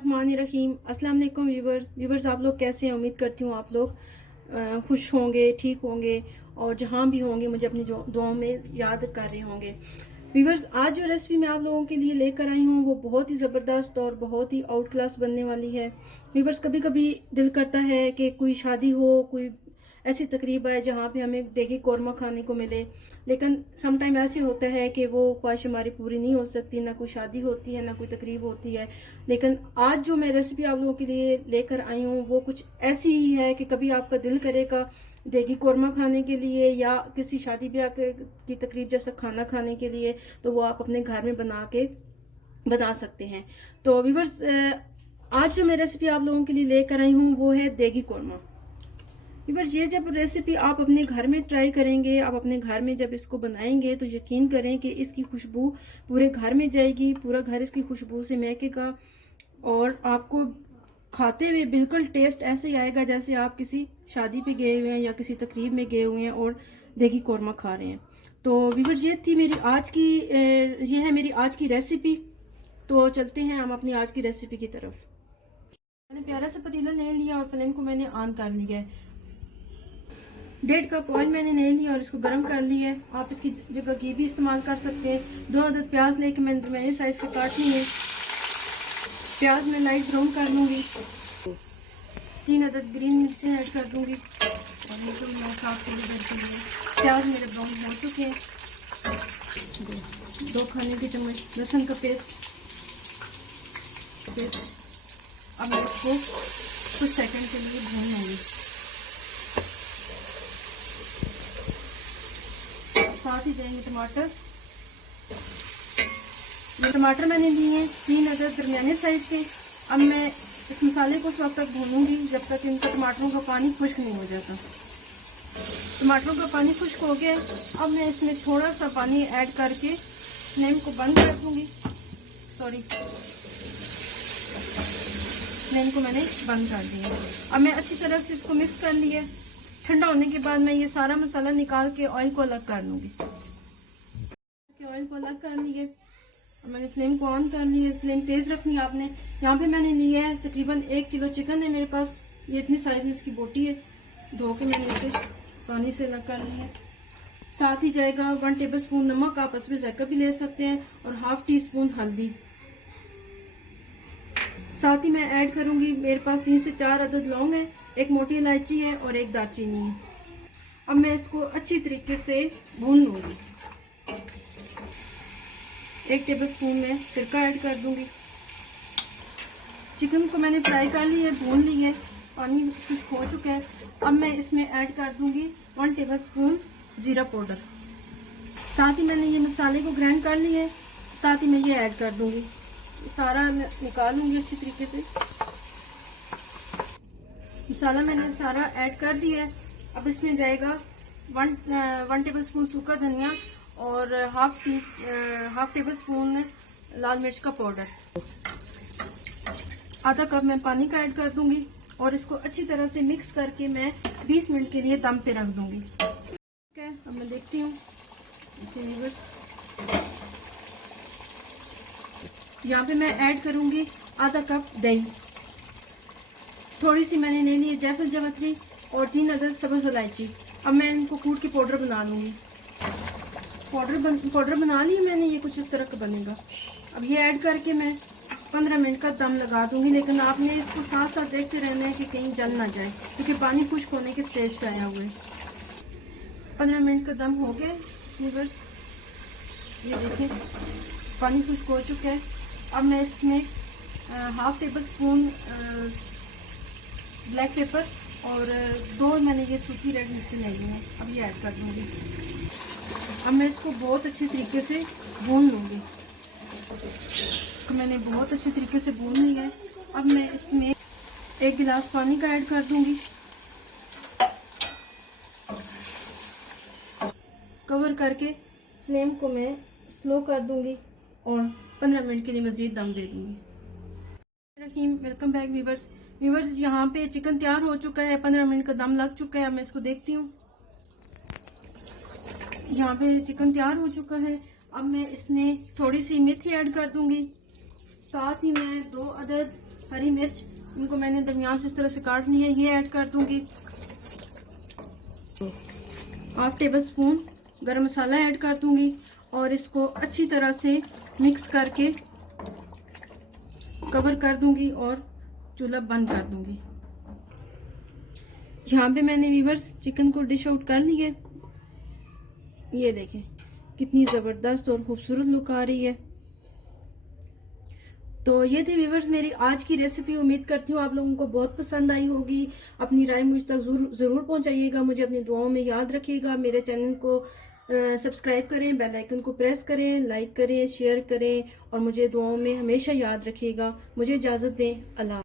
बिस्मिल्लाहिर्रहमानिर्रहीम। अस्सलाम वालेकुम व्यूवर्स, आप लोग कैसे हैं? उम्मीद करती हूँ आप लोग खुश होंगे, ठीक होंगे और जहाँ भी होंगे मुझे अपनी दुआओं में याद कर रहे होंगे। व्यूवर्स, आज जो रेसिपी मैं आप लोगों के लिए लेकर आई हूँ वो बहुत ही ज़बरदस्त और बहुत ही आउट क्लास बनने वाली है। व्यूवर्स, कभी कभी दिल करता है कि कोई शादी हो, कोई ऐसी तकरीब है जहाँ पे हमें देगी कौरमा खाने को मिले, लेकिन सम टाइम ऐसे होता है कि वो ख्वाहिश हमारी पूरी नहीं हो सकती। ना कोई शादी होती है, ना कोई तकरीब होती है। लेकिन आज जो मैं रेसिपी आप लोगों के लिए लेकर आई हूँ वो कुछ ऐसी ही है कि कभी आपका दिल करेगा देगी कौरमा खाने के लिए या किसी शादी ब्याह की तकरीब जैसा खाना खाने के लिए, तो वो आप अपने घर में बना सकते हैं। तो व्यूवर्स, आज जो मैं रेसिपी आप लोगों के लिए लेकर आई हूँ वो है देगी कौरमा। व्यूअर्स, ये जब रेसिपी आप अपने घर में ट्राई करेंगे, आप अपने घर में जब इसको बनाएंगे तो यकीन करें कि इसकी खुशबू पूरे घर में जाएगी, पूरा घर इसकी खुशबू से महकेगा और आपको खाते हुए बिल्कुल टेस्ट ऐसे ही आएगा जैसे आप किसी शादी पे गए हुए हैं या किसी तकरीब में गए हुए हैं और देगी कौरमा खा रहे हैं। तो व्यूअर्स, ये है मेरी आज की रेसिपी। तो चलते हैं हम अपनी आज की रेसिपी की तरफ। मैंने प्यारा सा पतीला ले लिया और फ्लेम को मैंने ऑन कर लिया है। 1.5 कप ऑयल मैंने ले लिया और इसको गर्म कर लिया है। आप इसकी जगह घी भी इस्तेमाल कर सकते हैं। 2 अदद प्याज लेके मैंने साइज के काट लिए। प्याज में लाइट ब्राउन कर लूंगी। 3 अदद ग्रीन मिर्चें ऐड कर दूंगी और इनको मैं साफ थोड़ी देर के लिए। प्याज मेरे ब्राउन हो चुके हैं। 2 खाने के चम्मच लहसुन का पेस्ट। अब मैं इसको कुछ सेकंड के लिए भून लूंगी। साथ ही जाएंगे टमाटर। ये टमाटर मैंने लिए हैं 3 अदद दरमियाने साइज के। अब मैं इस मसाले को उस वक्त तक भूनूंगी जब तक इनका टमाटरों का पानी खुश्क नहीं हो जाता। टमाटरों का पानी खुश्क हो गया। अब मैं इसमें थोड़ा सा पानी ऐड करके फ्लेम को बंद कर दूंगी। फ्लेम को मैंने बंद कर दिया। अब मैं अच्छी तरह से इसको मिक्स कर लिया। ठंडा होने के बाद मैं ये सारा मसाला निकाल के ऑयल को अलग कर लूंगी। ऑयल को अलग कर लिए। मैंने फ्लेम को ऑन कर लिया। फ्लेम तेज रखनी है आपने। यहाँ पे मैंने लिया है तकरीबन 1 किलो चिकन है मेरे पास। ये इतनी साइज में इसकी बोटी है। धो के मैंने इसे पानी से अलग कर लिया है। साथ ही जाएगा 1 टेबल स्पून नमक, आप इसमें जायका भी ले सकते हैं, और ½ टीस्पून हल्दी। साथ ही मैं ऐड करूंगी, मेरे पास 3 से 4 अदद लौंग है, 1 मोटी इलायची है और 1 दालचीनी है। अब मैं इसको अच्छी तरीके से भून लूंगी। 1 टेबल स्पून में सिरका ऐड कर दूंगी। चिकन को मैंने फ्राई कर लिया है, भून लिया है, पानी खुश्क हो चुका है। अब मैं इसमें ऐड कर दूंगी 1 टेबल स्पून जीरा पाउडर। साथ ही मैंने ये मसाले को ग्राइंड कर लिया है। साथ ही मैं ये ऐड कर दूंगी। सारा निकाल लूंगी अच्छी तरीके से। मसाला मैंने सारा ऐड कर दिया है। अब इसमें जाएगा 1 टेबल स्पून सूखा धनिया और हाफ टेबल स्पून लाल मिर्च का पाउडर। आधा कप मैं पानी का ऐड कर दूंगी और इसको अच्छी तरह से मिक्स करके मैं 20 मिनट के लिए दम पे रख दूंगी। ठीक है, अब मैं देखती हूँ। यहाँ पे मैं ऐड करूंगी आधा कप दही। थोड़ी सी मैंने ले ली है जायफल जावित्री और 3 अदद सब्ज इलायची। अब मैं इनको कूट के पाउडर बना लूंगी। पाउडर बना ली मैंने, ये कुछ इस तरह का बनेगा। अब ये ऐड करके मैं 15 मिनट का दम लगा दूंगी, लेकिन आपने इसको साथ साथ देखते रहना है कि कहीं जल ना जाए, क्योंकि पानी खुश्क होने के स्टेज पे आया हुआ है। 15 मिनट का दम हो गया व्यूअर्स, ये देखिए पानी खुश्क हो चुका है। अब मैं इसमें ½ टेबल स्पून ब्लैक पेपर और 2 मैंने ये सूखी रेड मिर्ची ले ली है, अब ये ऐड कर दूंगी। अब मैं इसको बहुत अच्छी तरीके से भून लूंगी। इसको मैंने बहुत अच्छी तरीके से भून लिया है। अब मैं इसमें 1 गिलास पानी का ऐड कर दूंगी। कवर करके फ्लेम को मैं स्लो कर दूंगी और 15 मिनट के लिए मजीद दम दे दूंगी। वेलकम बैक व्यूवर्स, यहाँ पे चिकन तैयार हो चुका है। 15 मिनट का दम लग चुका है। अब मैं इसको देखती हूँ। यहाँ पे चिकन तैयार हो चुका है। अब मैं इसमें थोड़ी सी मेथी ऐड कर दूंगी। साथ ही मैं 2 अदद हरी मिर्च, इनको मैंने दरमियान से इस तरह से काट ली है, ये ऐड कर दूंगी। 1/2 टेबल स्पून गरम मसाला ऐड कर दूंगी और इसको अच्छी तरह से मिक्स करके कवर कर दूंगी और चूल्हा बंद कर दूंगी। यहाँ पे मैंने व्यूअर्स चिकन को डिश आउट कर लिया है। ये देखें कितनी ज़बरदस्त और खूबसूरत लुक आ रही है। तो ये थी व्यूअर्स मेरी आज की रेसिपी। उम्मीद करती हूँ आप लोगों को बहुत पसंद आई होगी। अपनी राय मुझ तक ज़रूर पहुँचाइएगा, मुझे अपनी दुआओं में याद रखिएगा। मेरे चैनल को सब्सक्राइब करें, बेल आइकन को प्रेस करें, लाइक करें, शेयर करें और मुझे दुआओं में हमेशा याद रखिएगा। मुझे इजाज़त दें। अल्लाह।